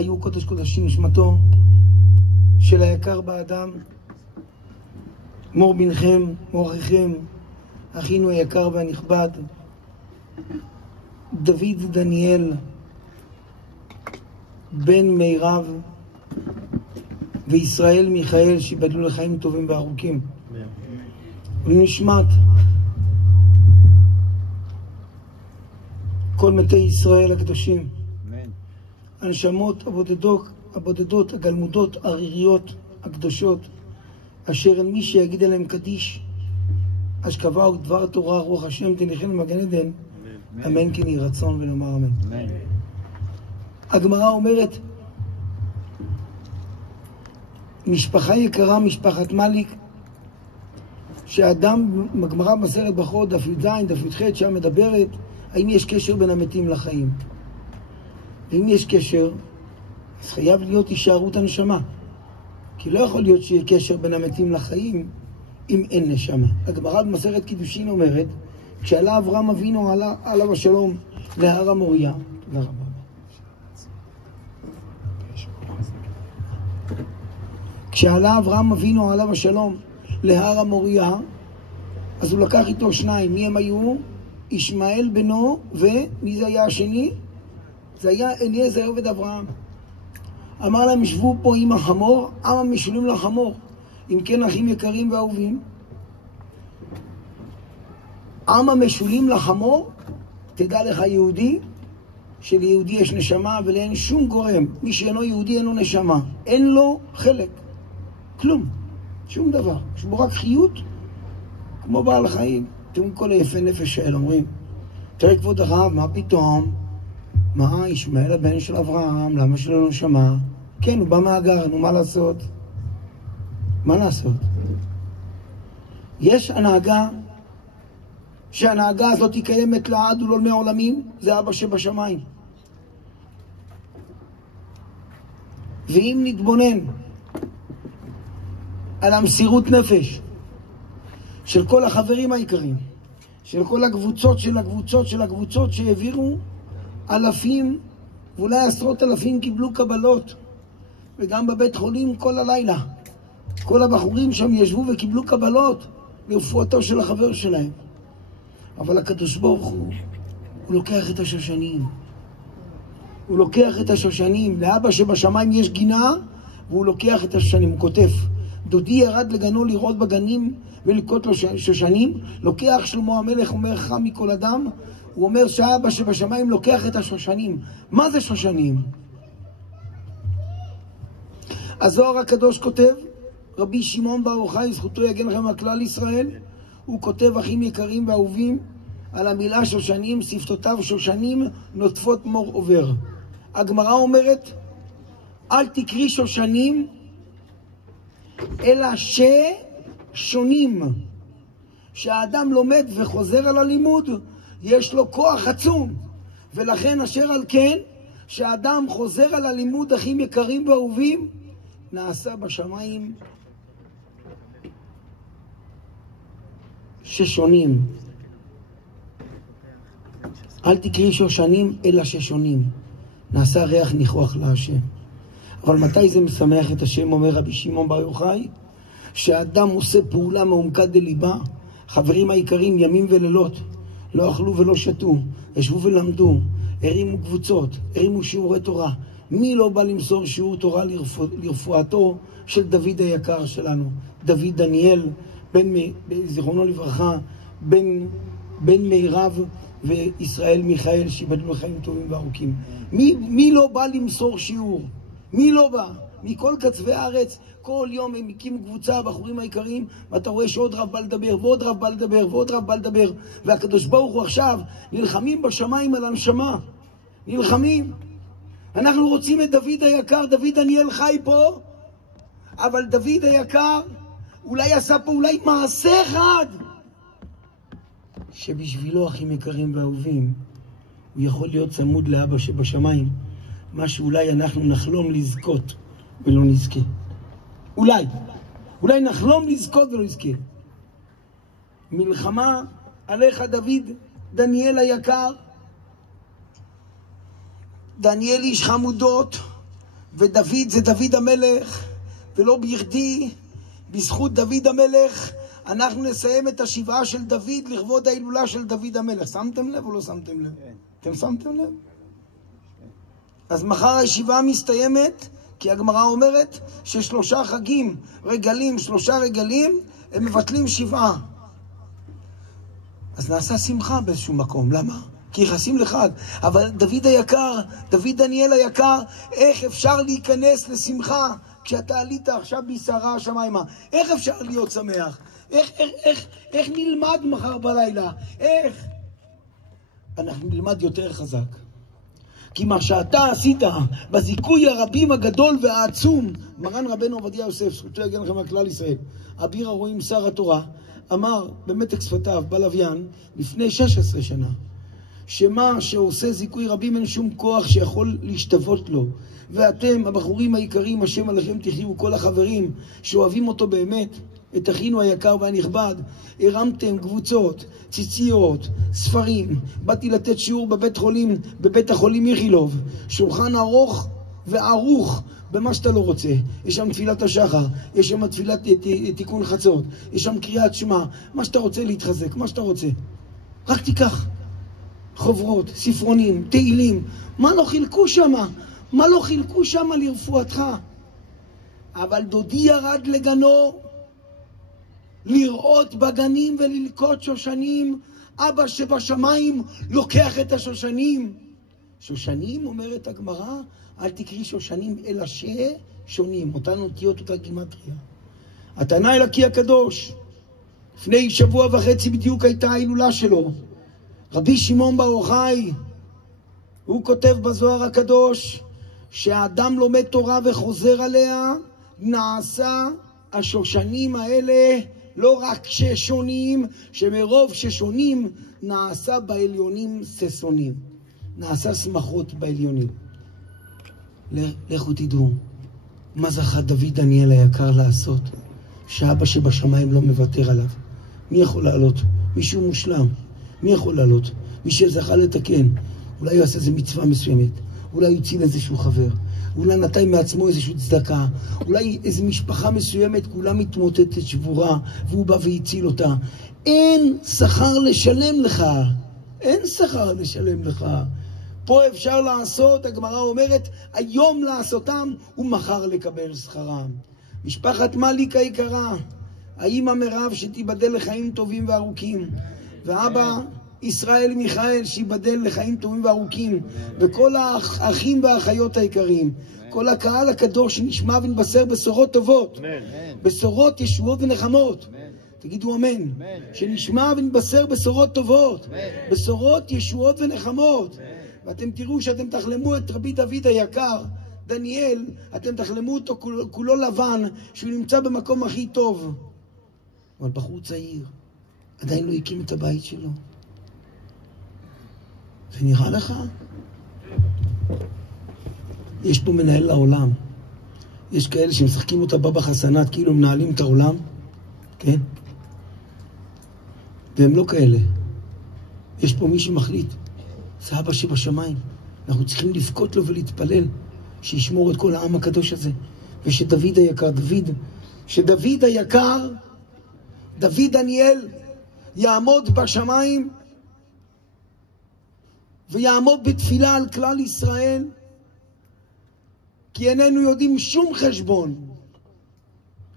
היו קודש קודשים נשמתו של היקר באדם, מור בנכם, מור אחיכם, אחינו היקר והנכבד, דוד דניאל, בן מירב, וישראל מיכאל, שיבדלו לחיים טובים וארוכים. ונשמת כל מתי ישראל הקדושים, הנשמות הבודדות, הגלמודות, העריריות, הקדושות, אשר אין מי שיגיד עליהם קדיש, אשכבה ודבר תורה, רוח השם תניחם למגן עדן, אמן כן יהי רצון ונאמר אמן. הגמרא אומרת, משפחה יקרה, משפחת מליק, שאדם, הגמרא במסכת ברכות, דף י"ז, דף י"ח, שם מדברת, האם יש קשר בין המתים לחיים. ואם יש קשר, אז חייב להיות הישארות הנשמה. כי לא יכול להיות שיהיה קשר בין המתים לחיים אם אין נשמה. הגמרא במסכת קידושין אומרת, כשעלה אברהם אבינו עליו השלום להר המוריה, תודה רבה. כשעלה אברהם אבינו עליו השלום להר המוריה, אז הוא לקח איתו שניים. מי הם היו? ישמעאל בנו, ומי זה היה השני? זה היה אליעזר עבד אברהם. אמר להם, ישבו פה עם החמור, עם המשולים לחמור. אם כן, אחים יקרים ואהובים, עם המשולים לחמור, תדע לך יהודי, שליהודי יש נשמה ולאין שום גורם. מי שאינו יהודי אין לו נשמה. אין לו חלק. כלום. שום דבר. יש בו רק חיות, כמו בעל חיים. תראו כל היפה נפש של אומרים, תראה כבוד הרב, מה פתאום? מה, ישמעאל הבן של אברהם, למה שלא נשמה? כן, הוא בא מהגר, נו, מה לעשות? מה לעשות? יש הנהגה, שההנהגה הזאת היא קיימת לעד ולעולמי עולמים, זה אבא שבשמיים. ואם נתבונן על המסירות נפש של כל החברים העיקרים, של כל הקבוצות של הקבוצות שהעבירו אלפים ואולי עשרות אלפים קיבלו קבלות, וגם בבית חולים כל הלילה כל הבחורים שם ישבו וקיבלו קבלות לרפואתו של החבר שלהם. אבל הקדוש ברוך הוא לוקח את השושנים, הוא לוקח את השושנים. לאבא שבשמיים יש גינה והוא לוקח את השושנים. הוא כותב, דודי ירד לגנו לראות בגנים ולקוט לו שושנים. לוקח שלמה המלך, אומר חם מכל אדם, הוא אומר שהאבא שבשמיים לוקח את השושנים. מה זה שושנים? הזוהר הקדוש כותב, רבי שמעון בר יוחאי, זכותו יגן לכם על כלל ישראל, הוא כותב, אחים יקרים ואהובים, על המילה שושנים, שפתותיו שושנים נוטפות מור עובר. הגמרא אומרת, אל תקרי שושנים, אלא ששונים. שהאדם לומד וחוזר על הלימוד, יש לו כוח עצום. ולכן אשר על כן, שהאדם חוזר על הלימוד, אחים יקרים ואהובים, נעשה בשמיים ששונים. אל תקרי שושנים אלא ששונים. נעשה ריח ניחוח להשם. אבל מתי זה משמח את השם, אומר רבי שמעון בר יוחאי? שהאדם עושה פעולה מעומקה דליבה. חברים העיקרים, ימים ולילות לא אכלו ולא שתו, ישבו ולמדו, הרימו קבוצות, הרימו שיעורי תורה. מי לא בא למסור שיעור תורה לרפואתו של דוד היקר שלנו? דוד דניאל, זיכרונו לברכה, בן מירב, וישראל מיכאל, שיבדלו לחיים טובים וארוכים. מי לא בא למסור שיעור? מי לא בא? מכל קצווי הארץ, כל יום הם הקימו קבוצה, הבחורים העיקריים, ואתה רואה שעוד רב בא לדבר, ועוד רב בא לדבר, ועוד רב בא לדבר, והקדוש ברוך הוא עכשיו נלחמים בשמיים על הנשמה. נלחמים. אנחנו רוצים את דוד היקר. דוד דניאל חי פה, אבל דוד היקר אולי עשה פה אולי מעשה אחד, שבשבילו, אחים יקרים ואהובים, הוא יכול להיות צמוד לאבא שבשמיים, מה שאולי אנחנו נחלום לזכות ולא נזכה. אולי נחלום לזכות ולא נזכה. מלחמה עליך דוד דניאל היקר, דניאל איש חמודות, ודוד זה דוד המלך, ולא בכדי, בזכות דוד המלך, אנחנו נסיים את השבעה של דוד לכבוד ההילולה של דוד המלך. שמתם לב או לא שמתם לב? אתם שמתם לב? אז מחר הישיבה מסתיימת, כי הגמרא אומרת ששלושה חגים, רגלים, שלושה רגלים, הם מבטלים שבעה. אז נעשה שמחה באיזשהו מקום. למה? כי יחסים לחג. אבל דוד היקר, דוד דניאל היקר, איך אפשר להיכנס לשמחה כשאתה עלית עכשיו בסערה השמיימה? איך אפשר להיות שמח? איך נלמד מחר בלילה? איך? אנחנו נלמד יותר חזק. כי מה שאתה עשית בזיכוי הרבים הגדול והעצום, מרן רבנו עובדיה יוסף, זכותו יגן לכם על ישראל, אביר הרועים שר התורה, אמר במתק שפתיו בלוויין לפני 16 שנה, שמה שעושה זיכוי רבים אין שום כוח שיכול להשתוות לו. ואתם, הבחורים היקרים, השם עליכם תחיו, כל החברים שאוהבים אותו באמת, את אחינו היקר והנכבד, הרמתם קבוצות, ציציות, ספרים. באתי לתת שיעור בבית החולים איכילוב, שולחן ארוך וערוך במה שאתה לא רוצה. יש שם תפילת השחר, יש שם תפילת תיקון חצות, יש שם קריאת שמע, מה שאתה רוצה להתחזק, מה שאתה רוצה. רק תיקח חוברות, ספרונים, תהילים. מה לא חילקו שם? מה לא חילקו שם לרפואתך? אבל דודי ירד לגנו לראות בגנים וללקוט שושנים. אבא שבשמיים לוקח את השושנים. שושנים, אומרת הגמרא, אל תקריא שושנים אלא ששונים. אותן אותיות, אותה גימטריה. התנא אלוקי הקדוש, לפני שבוע וחצי בדיוק הייתה ההילולה שלו. רבי שמעון בר יוחאי, הוא כותב בזוהר הקדוש שהאדם לומד תורה וחוזר עליה, נעשה השושנים האלה לא רק ששונים, שמרוב ששונים נעשה בעליונים ששונים, נעשה שמחות בעליונים. לכו תדעו מה זכה דוד דניאל היקר לעשות, שאבא שבשמיים לא מוותר עליו. מי יכול לעלות? מישהו מושלם. מי יכול לעלות? מי שזכה לתקן. אולי הוא יעשה איזו מצווה מסוימת, אולי הוא יציל איזשהו חבר, אולי נתן מעצמו איזשהו צדקה, אולי איזו משפחה מסוימת כולה מתמוטטת שבורה והוא בא והציל אותה. אין שכר לשלם לך, אין שכר לשלם לך. פה אפשר לעשות, הגמרא אומרת, היום לעשותם ומחר לקבל שכרם. משפחת מליק היקרה, האמא מירב שתיבדל לחיים טובים וארוכים, ואבא ישראל מיכאל שיבדל לחיים טובים וארוכים, וכל האחים והאחיות היקרים, כל הקהל הקדוש שנשמע ונבשר בשורות טובות, בשורות ישועות ונחמות. תגידו אמן. שנשמע ונבשר בשורות טובות, בשורות ישועות ונחמות. ואתם תראו שאתם תחלמו את רבי דוד היקר דניאל, אתם תחלמו אותו כולו לבן, שהוא נמצא במקום הכי טוב. אבל בחור צעיר עדיין לא הקים את הבית שלו. זה נראה לך? יש פה מנהל לעולם. יש כאלה שמשחקים אותה בבא חסנת, כאילו מנהלים את העולם, כן? והם לא כאלה. יש פה מי שמחליט. זה אבא שבשמיים. אנחנו צריכים לבכות לו ולהתפלל שישמור את כל העם הקדוש הזה. ושדוד היקר, שדוד היקר, דוד דניאל, יעמוד בשמיים ויעמוד בתפילה על כלל ישראל, כי איננו יודעים שום חשבון.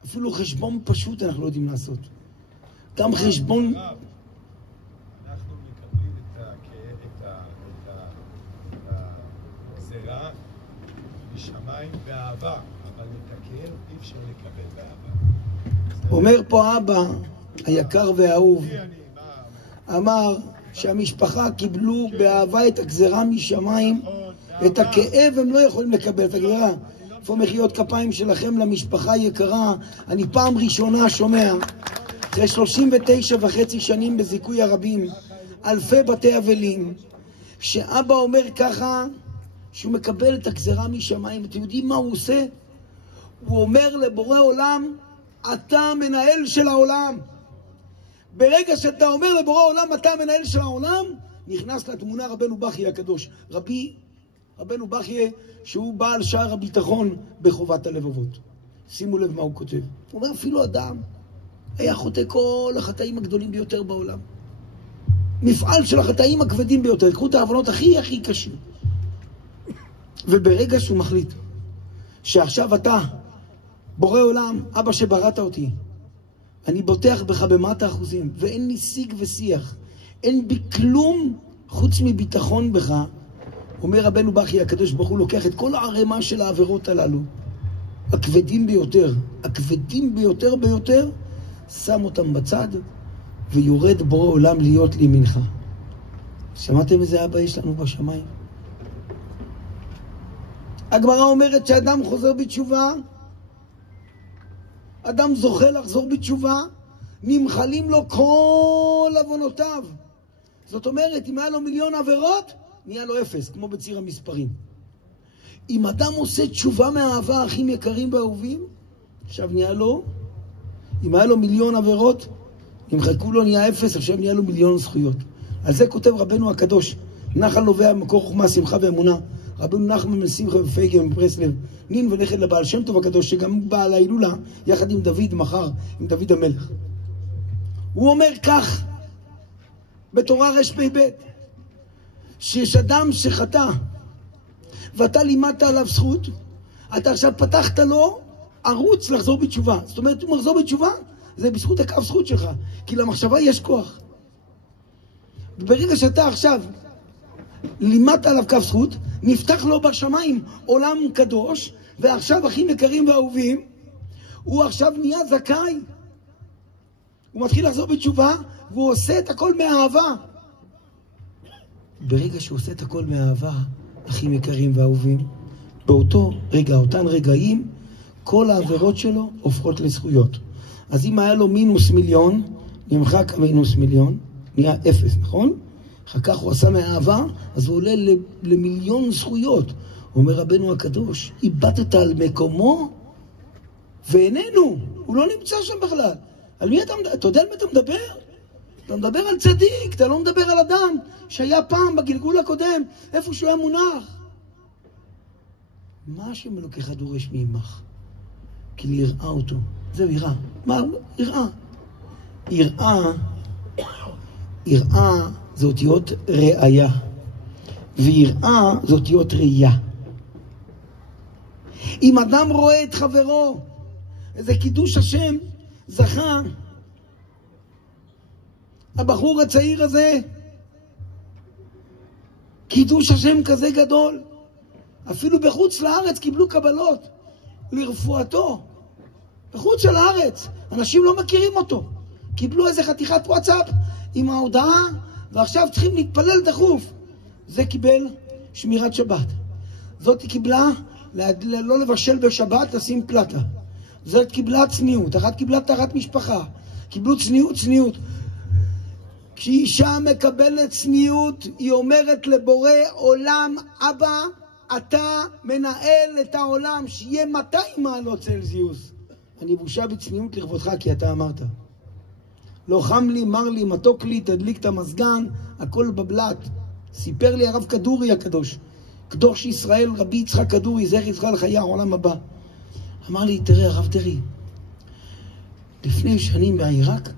אפילו חשבון פשוט אנחנו לא יודעים לעשות. גם חשבון... אנחנו מקבלים את הגזרה משמיים באהבה, אבל את הכאב אי אפשר לקבל באהבה. אומר פה אבא היקר והאהוב, אמר שהמשפחה קיבלו באהבה את הגזרה משמיים, את הכאב הם לא יכולים לקבל, את הגזרה. איפה מחיאות כפיים שלכם למשפחה יקרה? אני פעם ראשונה שומע, זה 39.5 שנים בזיכוי הרבים, אלפי בתי אבלים, שאבא אומר ככה, שהוא מקבל את הגזרה משמיים. אתם יודעים מה הוא עושה? הוא אומר לבורא עולם, אתה מנהל של העולם. ברגע שאתה אומר לבורא עולם, אתה מנהל של העולם, נכנס לתמונה רבנו בכי הקדוש, רבי רבנו בכייה, שהוא בעל שער הביטחון בחובת הלבבות. שימו לב מה הוא כותב. הוא אומר, אפילו אדם היה חוטא כל החטאים הגדולים ביותר בעולם. מפעל של החטאים הכבדים ביותר. קחו את העוונות הכי קשים. וברגע שהוא מחליט שעכשיו אתה, בורא עולם, אבא שבראת אותי, אני בוטח בך במאת האחוזים, ואין לי שיג ושיח, אין בי כלום חוץ מביטחון בך, אומר רבנו בכייה, הקדוש ברוך הוא לוקח את כל הערימה של העבירות הללו, הכבדים ביותר, שם אותם בצד, ויורד בורא עולם להיות לימינך. שמעתם איזה אבא יש לנו בשמיים? הגמרא אומרת שאדם חוזר בתשובה, אדם זוכה לחזור בתשובה, נמחלים לו כל עוונותיו. זאת אומרת, אם היה לו 1,000,000 עבירות, נהיה לו 0, כמו בציר המספרים. אם אדם עושה תשובה מהאהבה הכי יקרים ואהובים, עכשיו נהיה לו, אם היה לו 1,000,000 עבירות, נמחקו לו נהיה 0, עכשיו נהיה לו 1,000,000 זכויות. על זה כותב רבנו הקדוש, נחל נובע מקור חוכמה, שמחה ואמונה. רבנו נחמן משמחה ופייגה מברסלב, נין ונכד לבעל שם טוב הקדוש, שגם בעל ההילולה, יחד עם דוד מחר, עם דוד המלך. הוא אומר כך, בתורה רפ"ב, שיש אדם שחטא, ואתה לימדת עליו זכות, אתה עכשיו פתחת לו ערוץ לחזור בתשובה. זאת אומרת, הוא מחזור בתשובה, זה בזכות הקו זכות שלך, כי למחשבה יש כוח. ברגע שאתה עכשיו לימדת עליו קו זכות, נפתח לו בשמיים עולם קדוש, ועכשיו אחים יקרים ואהובים, הוא עכשיו נהיה זכאי. הוא מתחיל לחזור בתשובה, והוא עושה את הכל מהאהבה. ברגע שהוא עושה את הכל מהאהבה, אחים יקרים ואהובים, באותו רגע, אותן רגעים, כל העבירות שלו הופכות לזכויות. אז אם היה לו -1,000,000, נמחק -1,000,000, נהיה 0, נכון? אחר כך הוא עשה מהאהבה, אז הוא עולה ל1,000,000 זכויות. אומר רבנו הקדוש, איבדת על מקומו, ואיננו, הוא לא נמצא שם בכלל. על מי אתה יודע על מי אתה מדבר? אתה מדבר על צדיק, אתה לא מדבר על אדם שהיה פעם בגלגול הקודם, איפה שהוא היה מונח. מה השם אלוקיך דורש מעמך? כי ליראה אותו. זהו, יראה. מה? יראה. יראה זה אותיות ראיה, ויראה זה אותיות ראייה. אם אדם רואה את חברו, איזה קידוש השם זכה, הבחור הצעיר הזה, קידוש השם כזה גדול, אפילו בחוץ לארץ קיבלו קבלות לרפואתו, בחוץ של הארץ, אנשים לא מכירים אותו, קיבלו איזה חתיכת וואטסאפ עם ההודעה, ועכשיו צריכים להתפלל דחוף. זה קיבל שמירת שבת, זאת קיבלה לא לבשל בשבת, לשים פלטה, זאת קיבלה צניעות, אחת קיבלה טהרת משפחה, קיבלו צניעות. כשאישה מקבלת צניעות, היא אומרת לבורא עולם, אבא, אתה מנהל את העולם, שיהיה 200 מעלות צלזיוס. אני בושה בצניעות לכבודך, כי אתה אמרת. לא חם לי, מר לי, מתוק לי, תדליק את המזגן, הכל בבלט. סיפר לי הרב כדורי הקדוש, קדוש ישראל, רבי יצחק כדורי, זכר ישראל לחיי העולם הבא. אמר לי, תראה הרב דרעי, לפני שנים בעיראק,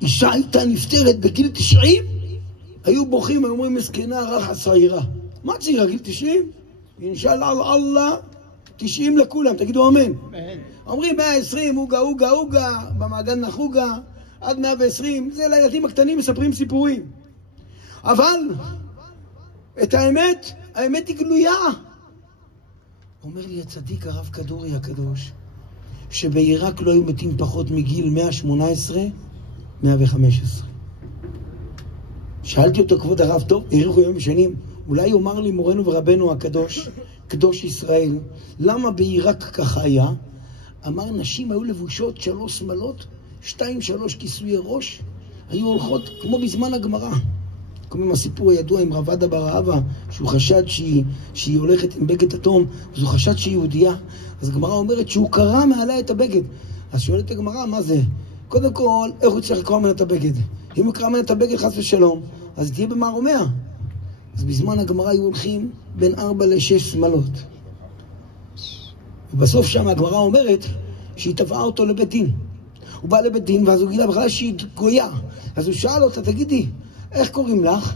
אישה הייתה נפטרת בגיל 90, היו בוכים, היו אומרים, מסכנה רחה צעירה. מה צעירה? גיל 90? אינשאללה על אללה, 90 לכולם, תגידו אמן. אומרים 120, אוגה, במעגן נחוגה, עד 120, זה לילדים הקטנים מספרים סיפורים. אבל, את האמת היא גלויה. אומר לי הצדיק הרב כדורי הקדוש, שבעיראק לא היו מתים פחות מגיל 118, 115. שאלתי אותו, כבוד הרב, טוב, האריכו ימים שנים, אולי יאמר לי מורנו ורבנו הקדוש, קדוש ישראל, למה בעיראק ככה היה? אמר, נשים היו לבושות 3 שמלות, 2-3 כיסויי ראש, היו הולכות כמו בזמן הגמרא. כמו עם הסיפור הידוע עם רב עדה בר אהבה, שהוא חשד שהיא הולכת עם בגד אטום, אז הוא חשד שהיא יהודייה. אז הגמרא אומרת שהוא קרא מעלה את הבגד. אז שואלת הגמרא, מה זה? קודם כל, איך הוא צריך לקרוא ממנה את הבגד? אם הוא קרא ממנה את הבגד חס ושלום, אז תהיה במערומיה. אז בזמן הגמרא היו הולכים בין 4 ל-6 שמלות. ובסוף שם הגמרא אומרת שהיא תבעה אותו לבית דין. הוא בא לבית דין, ואז הוא גילה בכלל שהיא גויה. אז הוא שאל אותה, תגידי, איך קוראים לך?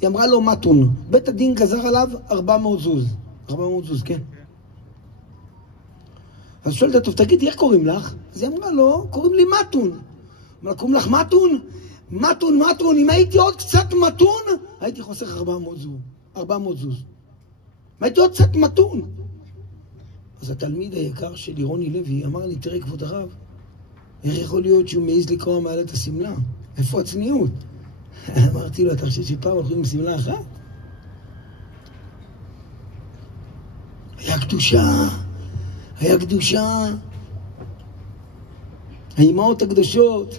היא אמרה לו, מתון. בית הדין גזר עליו 400 זוז. 400 זוז, כן. אז הוא שואל אותה, טוב, תגידי, איך קוראים לך? אז היא אמרה לו, קוראים לי מתון. אמרה, קוראים לך מתון? מתון, מתון. אם הייתי עוד קצת מתון, הייתי חוסך 400 זוז. אם הייתי עוד קצת מתון. אז התלמיד היקר שלי, רוני לוי, אמר לי, תראה כבוד הרב, איך יכול להיות שהוא מעז לקרוא מעל את הסמלה? איפה הצניעות? אמרתי לו, אתה חושב שפעם הולכים עם סמלה אחת? היה קדושה. האימהות הקדושות,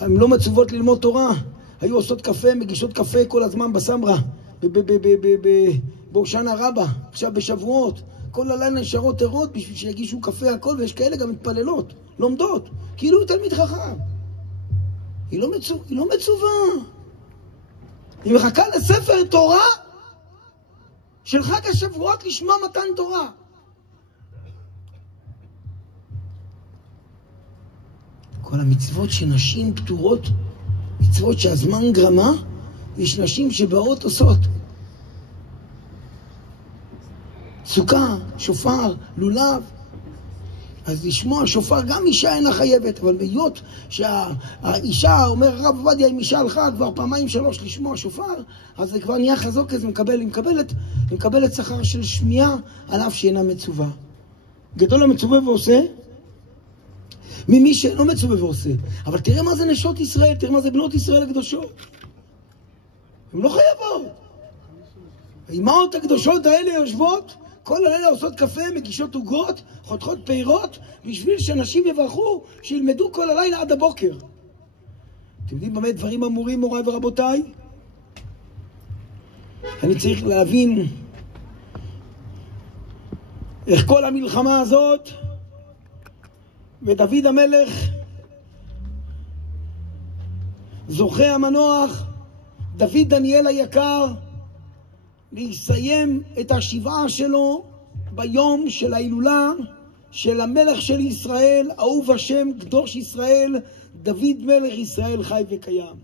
הן לא מצוות ללמוד תורה. היו עושות קפה, מגישות קפה כל הזמן בסמרה, בהושענא רבה, עכשיו בשבועות. כל הלילה נשארות ערות בשביל שיגישו קפה הכל, ויש כאלה גם מתפללות, לומדות, כאילו הוא תלמיד חכם. היא לא מצווה. היא מחכה לספר תורה של חג השבועות לשמוע מתן תורה. כל המצוות שנשים פטורות, מצוות שהזמן גרמה, יש נשים שבאות עושות. סוכה, שופר, לולב. אז לשמוע שופר גם אישה אינה חייבת, אבל בהיות שהאישה, אומר הרב עובדיה, אם אישה הלכה כבר 2-3 לשמוע שופר, אז זה כבר נהיה חזוק, אז היא מקבלת שכר של שמיעה על אף שאינה מצווה. גדול המצווה ועושה, ממי שלא מצווה ועושה. אבל תראה מה זה נשות ישראל, תראה מה זה בנות ישראל הקדושות. הן לא חייבות. האימהות הקדושות האלה יושבות, כל הלילה עושות קפה, מגישות עוגות, חותכות פירות, בשביל שאנשים יברכו, שילמדו כל הלילה עד הבוקר. אתם יודעים באמת דברים אמורים, מוריי ורבותיי? אני צריך להבין איך כל המלחמה הזאת, ודוד המלך, זוכה המנוח, דוד דניאל היקר, להסיים את השבעה שלו ביום של ההילולה של המלך של ישראל, אהוב השם, קדוש ישראל, דוד מלך ישראל חי וקיים.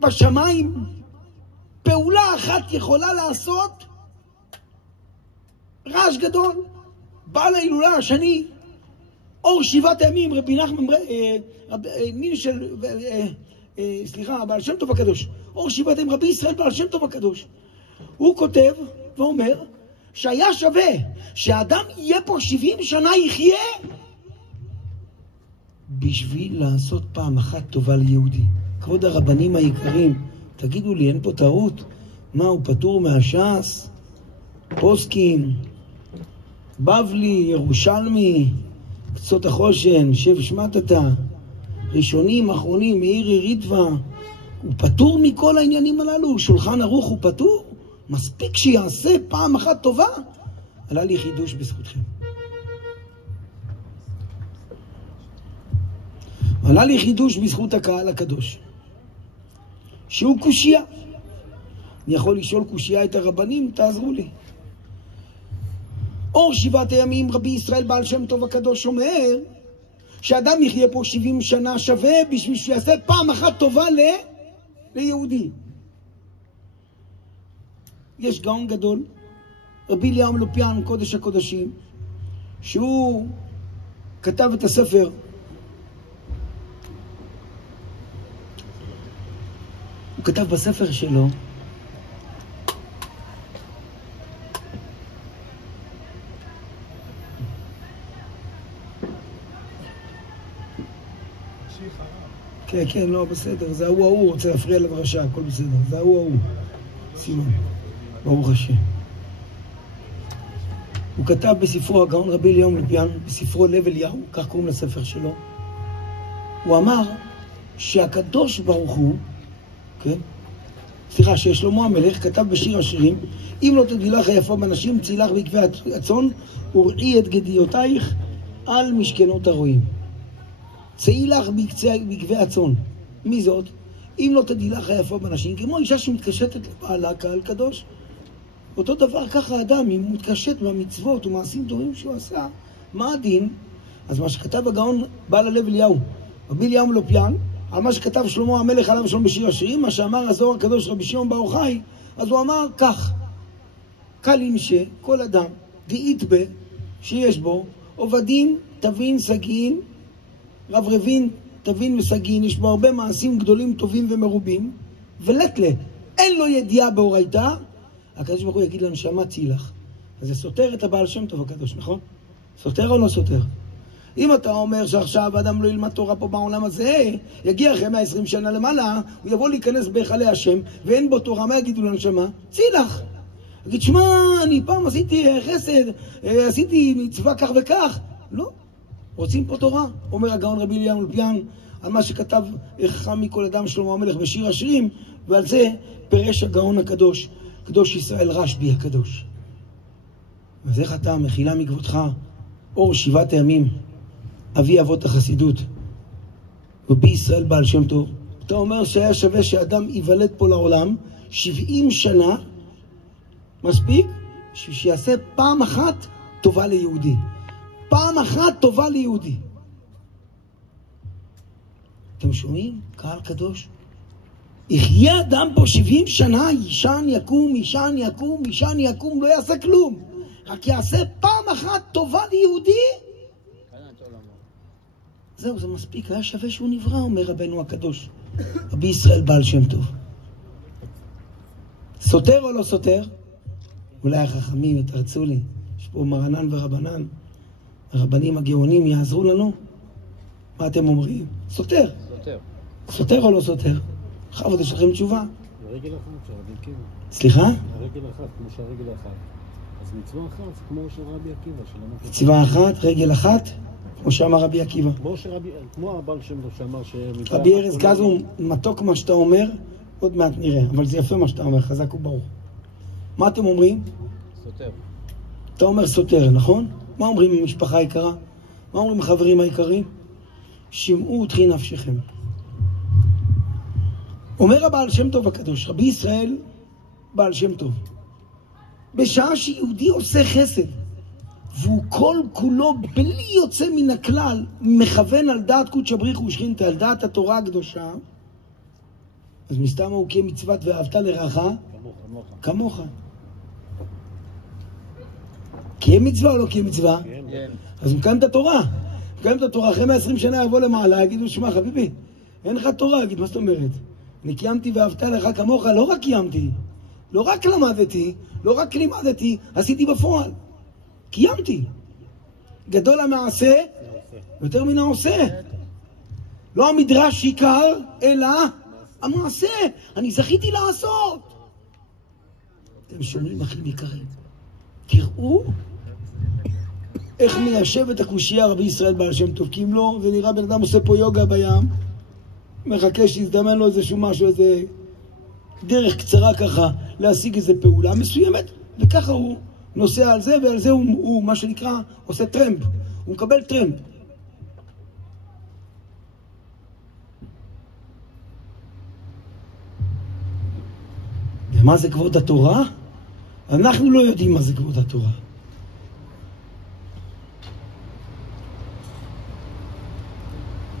בשמיים פעולה אחת יכולה לעשות רעש גדול. בעל ההילולה השני, אור 7 ימים, רבי נחמן בעל שם טוב הקדוש, אור 7 ימים, רבי ישראל בעל שם טוב הקדוש, הוא כותב ואומר שהיה שווה שהאדם יהיה פה 70 שנה יחיה בשביל לעשות פעם אחת טובה ליהודי. כבוד הרבנים היקרים, תגידו לי, אין פה טעות? מה, הוא פטור מהש"ס? פוסקים, בבלי, ירושלמי, קצות החושן, שב שמטתה, ראשונים, אחרונים, מאיר ריטווה, הוא פטור מכל העניינים הללו, שולחן ערוך הוא פטור, מספיק שיעשה פעם אחת טובה, עלה לי חידוש בזכותכם. עלה לי חידוש בזכות הקהל הקדוש, שהוא קושיה. אני יכול לשאול קושיה את הרבנים, תעזרו לי. אור 7 ימים, רבי ישראל בעל שם טוב הקדוש אומר שאדם יחיה פה 70 שנה שווה בשביל שיעשה פעם אחת טובה ליהודי. יש גאון גדול, רבי אליהו מלופיאן, קודש הקודשים, שהוא כתב את הספר, הוא כתב בספר שלו כן, לא, בסדר, זה הוא רוצה להפריע לדרשה, הכל בסדר, זה הוא סימן, ברוך השם. הוא כתב בספרו, הגאון רבי אליהו מלופיאן, בספרו לב אליהו, כך קוראים לספר שלו, הוא אמר שהקדוש ברוך הוא, כן? סליחה, ששלמה המלך כתב בשיר השירים, אם לא תדעי לך היפה בנשים, צילך בעקבי הצאן, וראי את גדיותייך על משכנות הרועים. צאי לך בעקבי הצאן. מי זאת? אם לא תדעי לך היפה בנשים, כמו אישה שמתקשטת לבעלה קהל קדוש, אותו דבר ככה אדם, אם הוא מתקשט במצוות ומעשים טובים שהוא עשה, מה הדין? אז מה שכתב הגאון בעל הלב אליהו, רבי אליהו מלופיאן, על מה שכתב שלמה המלך עליו השלום בשיר השירים, מה שאמר הזוהר הקדוש רבי שמעון בר יוחאי, אז הוא אמר כך, קל עם שכל אדם דאית בה שיש בו עובדין, תבין, סגין, רברבין, תבין וסגין, יש בו הרבה מעשים גדולים, טובים ומרובים, ולתלה, אין לו ידיעה באורייתא, הקדוש ברוך הוא יגיד לנשמה צילך. אז זה סותר את הבעל שם טוב הקדוש, נכון? סותר או לא סותר? אם אתה אומר שעכשיו האדם לא ילמד תורה פה בעולם הזה, יגיע אחרי 120 שנה למעלה, הוא יבוא להיכנס בהיכלי השם, ואין בו תורה, מה יגידו לנשמה? צילך. יגיד, שמע, אני פעם עשיתי חסד, עשיתי מצווה כך וכך. לא, רוצים פה תורה. אומר הגאון רבי אליהו מלופיאן, על מה שכתב חכם מכל אדם שלמה המלך בשיר השירים, ועל זה פירש הגאון הקדוש, קדוש ישראל רשב"י הקדוש. אז איך אתה מחילה מכבודך אור 7 הימים, אבי אבות החסידות, רבי ישראל בעל שם טוב, אתה אומר שהיה שווה שאדם ייוולד פה לעולם 70 שנה, מספיק? שיעשה פעם אחת טובה ליהודי. פעם אחת טובה ליהודי. אתם שומעים? קהל קדוש. יחיה אדם פה 70 שנה, ישן יקום, ישן יקום, ישן יקום, לא יעשה כלום. רק יעשה פעם אחת טובה ליהודי. זהו, זה מספיק. היה שווה שהוא נברא, אומר רבנו הקדוש. רבי ישראל בעל שם טוב. סותר או לא סותר? אולי החכמים יתרצו לי. יש פה מרנן ורבנן. הרבנים הגאונים יעזרו לנו. מה אתם אומרים? סותר. סותר. סותר או לא סותר? חבוד, יש לכם תשובה. הרגל אחת, שהרבי עקיבא. סליחה? הרגל אחת, כמו שהרגל אחת. אז מצווה אחת, זה כמו של רבי עקיבא. מצווה אחת, רגל אחת, כמו שאמר רבי עקיבא. כמו הבעל שם טוב שאמר רבי ארז גזו, מתוק מה שאתה אומר, עוד מעט נראה. אבל זה יפה מה שאתה אומר, חזק וברוך. מה אתם אומרים? סותר. אתה אומר סותר, נכון? מה אומרים המשפחה היקרה? מה אומרים החברים היקרים? שמעו ותחי נפשכם. אומר הבעל שם טוב הקדוש, רבי ישראל בעל שם טוב, בשעה שיהודי עושה חסד, והוא כל כולו בלי יוצא מן הכלל מכוון על דעת קודש בריך ושכינתה, על דעת התורה הקדושה, אז מסתם הוא קיים מצוות ואהבת לרעך כמוך. קיים מצווה או לא קיים מצווה? כן. אז מקיים את התורה. מקיים את התורה, אחרי 120 שנה יבוא למעלה, יגידו, שמע חביבי, אין לך תורה, יגיד, מה זאת אומרת? אני קיימתי ואהבת לך כמוך, לא רק קיימתי, לא רק למדתי, לא רק לימדתי, עשיתי בפועל. קיימתי. גדול המעשה, יותר מן העושה. לא המדרש עיקר, אלא המעשה. אני זכיתי לעשות. אתם שומעים אחים יקרים. תראו איך מיישב את הקושייה רבי ישראל בעל שם טוב. כי אם לא, זה נראה בן אדם עושה פה יוגה בים, מחכה שיזדמן לו איזשהו משהו, איזה דרך קצרה ככה, להשיג איזו פעולה מסוימת, וככה הוא נוסע על זה, ועל זה הוא מה שנקרא, עושה טרמפ. הוא מקבל טרמפ. ומה זה כבוד התורה? אנחנו לא יודעים מה זה כבוד התורה.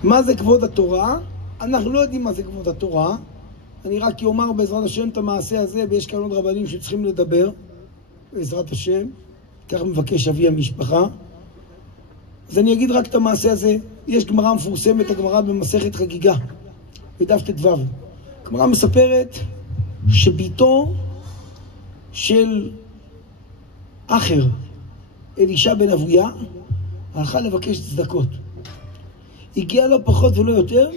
מה זה כבוד התורה? אנחנו לא יודעים מה זה כבוד התורה. אני רק אומר בעזרת השם את המעשה הזה, ויש כאן עוד רבנים שצריכים לדבר בעזרת השם, כך מבקש אבי המשפחה. אז אני אגיד רק את המעשה הזה. יש גמרא מפורסמת, הגמרא במסכת חגיגה, בדף ט"ו. הגמרא מספרת שביתו של אחר, אלישע בן אבויה, הלכה לבקש צדקות. הגיע לו פחות ולא יותר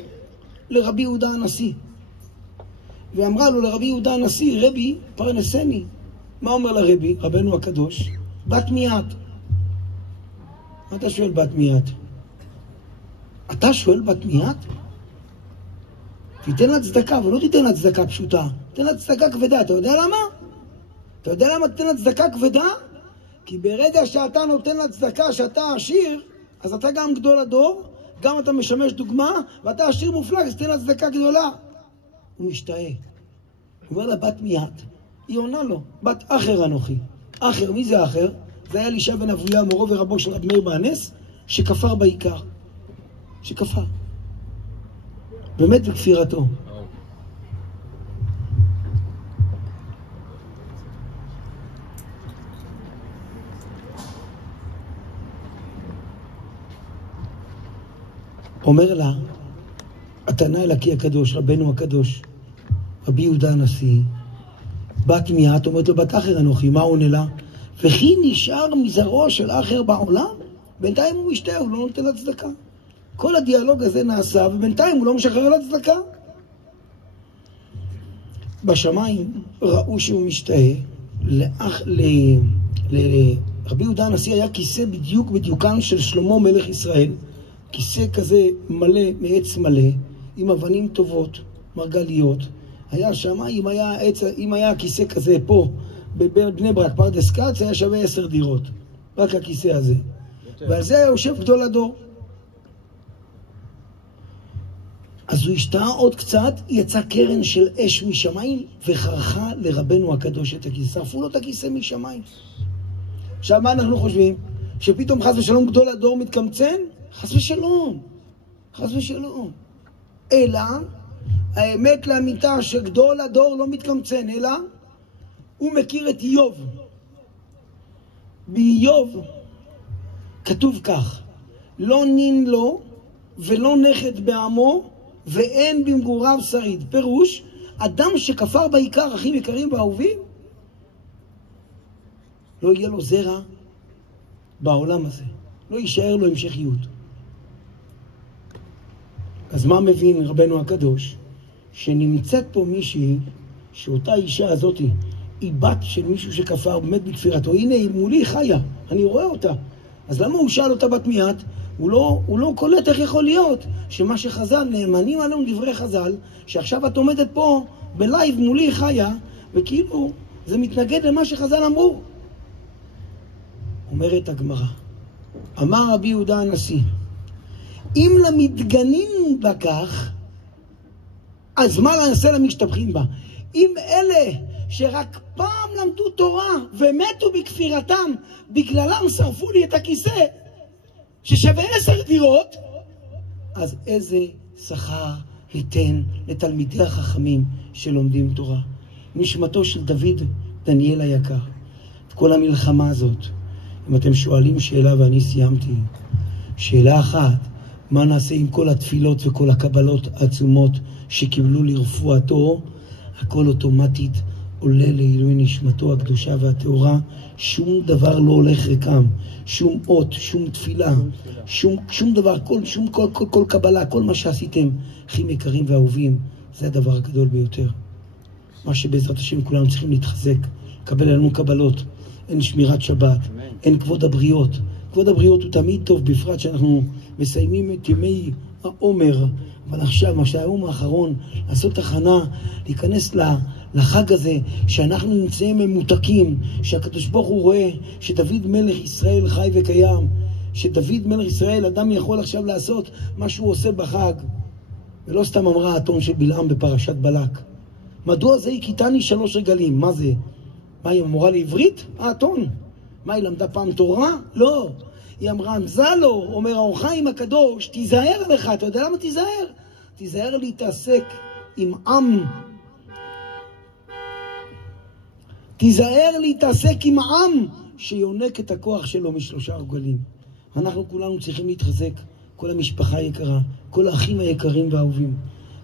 לרבי יהודה הנשיא, ואמרה לו לרבי יהודה הנשיא, רבי פרנסני. מה אומר לרבי, רבנו הקדוש? בת מיעט. מה אתה שואל בת מיעט? אתה שואל בת מיעט? תיתן לה צדקה, אבל לא תיתן לה צדקה פשוטה, תיתן לה צדקה כבדה. אתה יודע למה? אתה יודע למה תיתן לה צדקה כבדה? כי ברגע שאתה נותן לה צדקה, שאתה עשיר, אז אתה גם גדול הדור, גם אתה משמש דוגמה, ואתה עשיר מופלג, אז תיתן לה צדקה גדולה. הוא משתאה. הוא אומר לה, בת מי את? היא עונה לו, בת אחר אנוכי. אחר, מי זה אחר? זה היה אלישע בן אבויה, מורו ורבו של רבי מאיר בענס, שכפר בעיקר. שכפר. באמת בכפירתו. אומר לה, התנא אלוקי הקדוש, רבנו הקדוש, רבי יהודה הנשיא, בת מי את? אומרת לו, בת אחר אנוכי. מה עונה לה? וכי נשאר מזרעו של אחר בעולם? בינתיים הוא משתאה, הוא לא נותן לצדקה. כל הדיאלוג הזה נעשה, ובינתיים הוא לא משחרר לצדקה. בשמיים ראו שהוא משתאה. לרבי יהודה הנשיא היה כיסא בדיוק בדיוקן של שלמה מלך ישראל. כיסא כזה מלא, מעץ מלא, עם אבנים טובות, מרגליות. היה שם, אם היה כיסא כזה פה, בבני ברק, פרדס כץ, היה שווה 10 דירות. רק הכיסא הזה. ועל זה היה יושב גדול הדור. אז הוא השתאה עוד קצת, יצא קרן של אש משמיים, וחרכה לרבנו הקדוש את הכיסא. שרפו לו את הכיסא משמיים. עכשיו, מה אנחנו חושבים? שפתאום חס ושלום גדול הדור מתקמצן? חס ושלום. חס ושלום. אלא, האמת לאמיתה שגדול הדור לא מתקמצן, אלא הוא מכיר את איוב. באיוב כתוב כך, לא נין לו ולא נכד בעמו ואין במגוריו שריד. פירוש, אדם שכפר בעיקר אחים יקרים ואהובים, לא יהיה לו זרע בעולם הזה. לא יישאר לו המשכיות. אז מה מבין רבנו הקדוש? שנמצאת פה מישהי, שאותה אישה הזאת היא בת של מישהו שכפר באמת בכפירתו. הנה, היא מולי חיה, אני רואה אותה. אז למה הוא שאל אותה בת מיד? הוא לא קולט איך יכול להיות שמה שחז"ל, נאמנים עלינו דברי חז"ל, שעכשיו את עומדת פה בלייב מולי חיה, וכאילו זה מתנגד למה שחז"ל אמרו. אומרת הגמרא, אמר רבי יהודה הנשיא, אם למתגנים בכך, אז מה נעשה למשתבחים בה? אם אלה שרק פעם למדו תורה ומתו בכפירתם, בגללם שרפו לי את הכיסא ששווה 10 דירות, אז איזה שכר ניתן לתלמידי החכמים שלומדים תורה? נשמתו של דוד דניאל היקר, את כל המלחמה הזאת, אם אתם שואלים שאלה ואני סיימתי, שאלה אחת, מה נעשה עם כל התפילות וכל הקבלות העצומות שקיבלו לרפואתו? הכל אוטומטית עולה לעילוי נשמתו הקדושה והטהורה. שום דבר לא הולך ריקם, שום אות, שום תפילה, שום דבר, כל קבלה, כל מה שעשיתם, אחים יקרים ואהובים, זה הדבר הגדול ביותר. מה שבעזרת השם כולנו צריכים להתחזק, לקבל לנו קבלות. אין שמירת שבת, אין כבוד הבריות. כבוד הבריות הוא תמיד טוב, בפרט שאנחנו מסיימים את ימי העומר, אבל עכשיו, מה שהיום האחרון, לעשות הכנה, להיכנס לחג הזה, שאנחנו נמצאים ממותקים, שהקדוש ברוך הוא רואה שדוד מלך ישראל חי וקיים, שדוד מלך ישראל, אדם יכול עכשיו לעשות מה שהוא עושה בחג, ולא סתם אמרה האתון של בלעם בפרשת בלק. מדוע זה הכיתני 3 רגלים? מה זה? מה, היא אמורה לעברית? האתון. מה, היא למדה פעם תורה? לא. היא אמרה, זלו, אומר האור חיים הקדוש, תיזהר לך. אתה יודע למה תיזהר? תיזהר להתעסק עם עם. תיזהר להתעסק עם עם שיונק את הכוח שלו מ3 רגלים. אנחנו כולנו צריכים להתחזק, כל המשפחה היקרה, כל האחים היקרים והאהובים,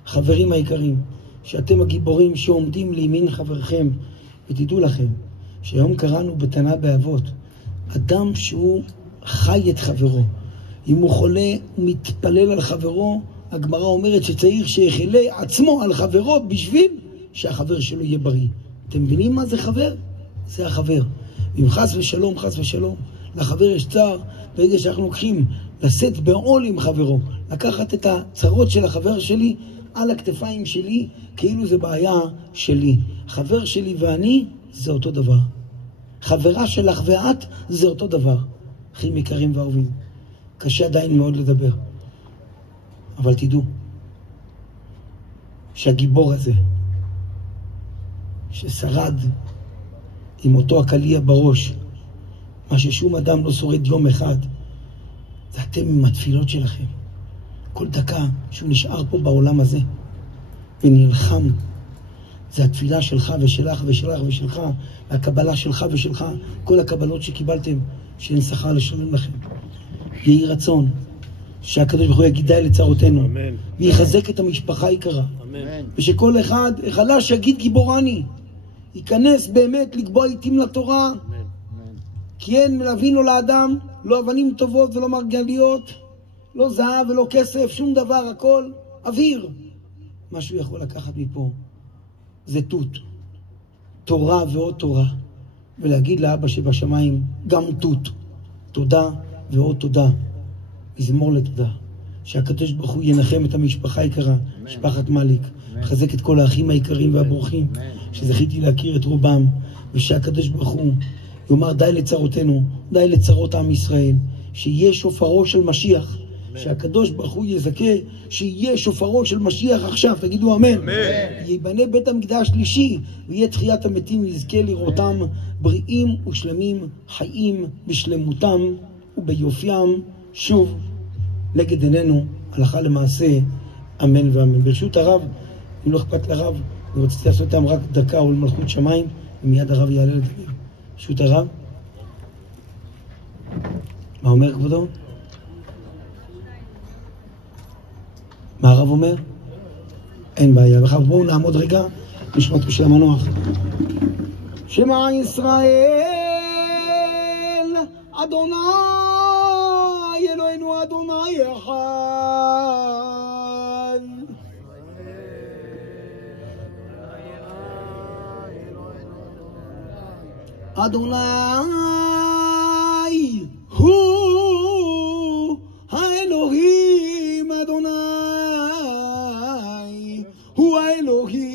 חברים היקרים, שאתם הגיבורים שעומדים לימין חברכם. ותדעו לכם, שהיום קראנו בתנא באבות, אדם שהוא חי את חברו, אם הוא חולה, הוא מתפלל על חברו, הגמרא אומרת שצריך שיחלה עצמו על חברו בשביל שהחבר שלו יהיה בריא. אתם מבינים מה זה חבר? זה החבר. אם חס ושלום, לחבר יש צער, ברגע שאנחנו לוקחים לשאת בעול עם חברו, לקחת את הצרות של החבר שלי על הכתפיים שלי, כאילו זה בעיה שלי. חבר שלי ואני זה אותו דבר. חברה שלך ואת זה אותו דבר. אחים יקרים ואהובים, קשה עדיין מאוד לדבר, אבל תדעו שהגיבור הזה, ששרד עם אותו הקליע בראש, מה ששום אדם לא שורד יום אחד, זה אתם עם התפילות שלכם. כל דקה שהוא נשאר פה בעולם הזה ונלחם, זה התפילה שלך ושלך ושלך ושלך, והקבלה שלך ושלך, כל הקבלות שקיבלתם, שאין שכר לשלם לכם. יהי רצון שהקדוש ברוך הוא יגיד די לצרותינו, ויחזק את המשפחה היקרה, ושכל אחד חלש יגיד גיבורני, ייכנס באמת לקבוע עיתים לתורה, כי אין להבין לו לאדם, לא אבנים טובות ולא מרגליות, לא זהב ולא כסף, שום דבר, הכל אוויר. מה שהוא יכול לקחת מפה זה תות, תורה ועוד תורה, ולהגיד לאבא שבשמיים גם תות, תודה ועוד תודה, מזמור לתודה, שהקדוש ברוך הוא ינחם את המשפחה היקרה, משפחת מליק, מחזק את כל האחים היקרים והבורחים שזכיתי להכיר את רובם, ושהקדוש ברוך הוא יאמר די לצרותינו, די לצרות עם ישראל, שיהיה שופרו של משיח, שהקדוש ברוך הוא יזכה שיהיה שופרו של משיח עכשיו, תגידו אמן. ייבנה בית המקדש שלישי ויהיה תחיית המתים, נזכה לראותם בריאים ושלמים, חיים בשלמותם וביופיים שוב נגד עינינו, הלכה למעשה, אמן ואמן. ברשות הרב, אם לא אכפת לרב, אני רציתי לעשות איתם רק דקה או למלכות שמיים, ומיד הרב יעלה לדבר. ברשות הרב, מה אומר כבודו? מה הרב אומר? אין בעיה. וכך בואו נעמוד רגע לשמותו של המנוח. שמע ישראל, אדוני אלוהינו אדוני אחד. אדוני הוא האלוהים, אדוני הוא האלוהים.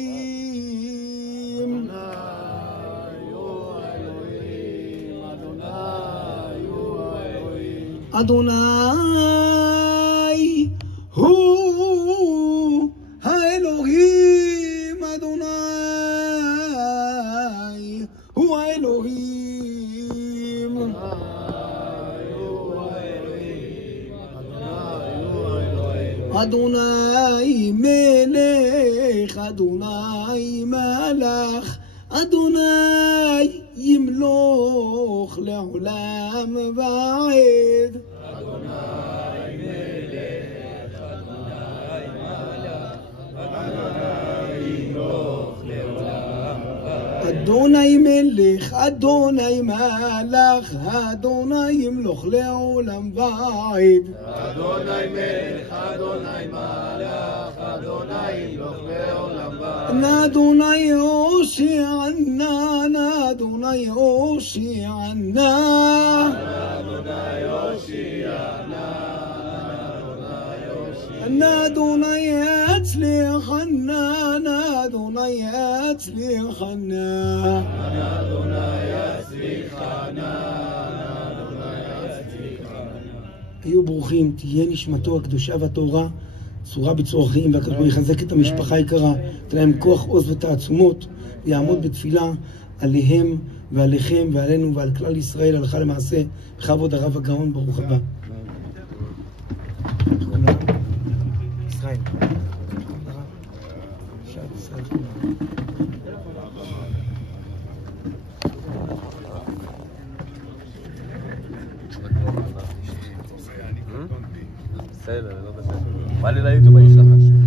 אדוני הוא האלוהים, אדוני הוא האלוהים. אדוני מלך, אדוני מלך, אדוני ימלוך לעולם ועד. אדוני מלך, אדוני מלך, אדוני ימלוך לעולם ועד. אדוני מלך, אדוני מלך, אדוני ימלוך לעולם ועד. אדוני מלך, אדוני מלך, אדוני ימלוך לעולם ועד. אדוני הושיענה, אדוני הושיענה, אדוני הושיענה, אדוני יצליחנה, אדוני יצליחנה, אדוני יצליחנה. היו ברוכים, תהיה נשמתו הקדושה והטהורה צורה בצורכים, והקדוש ברוך הוא יחזק את המשפחה היקרה, תן להם כוח עוז ותעצומות, ויעמוד בתפילה עליהם ועליכם ועלינו ועל כלל ישראל הלכה למעשה. בכבוד הרב הגאון, ברוך הבא. ישראל. בסדר, לא בסדר. בא לי ליוטיוב, אני אשלח לך.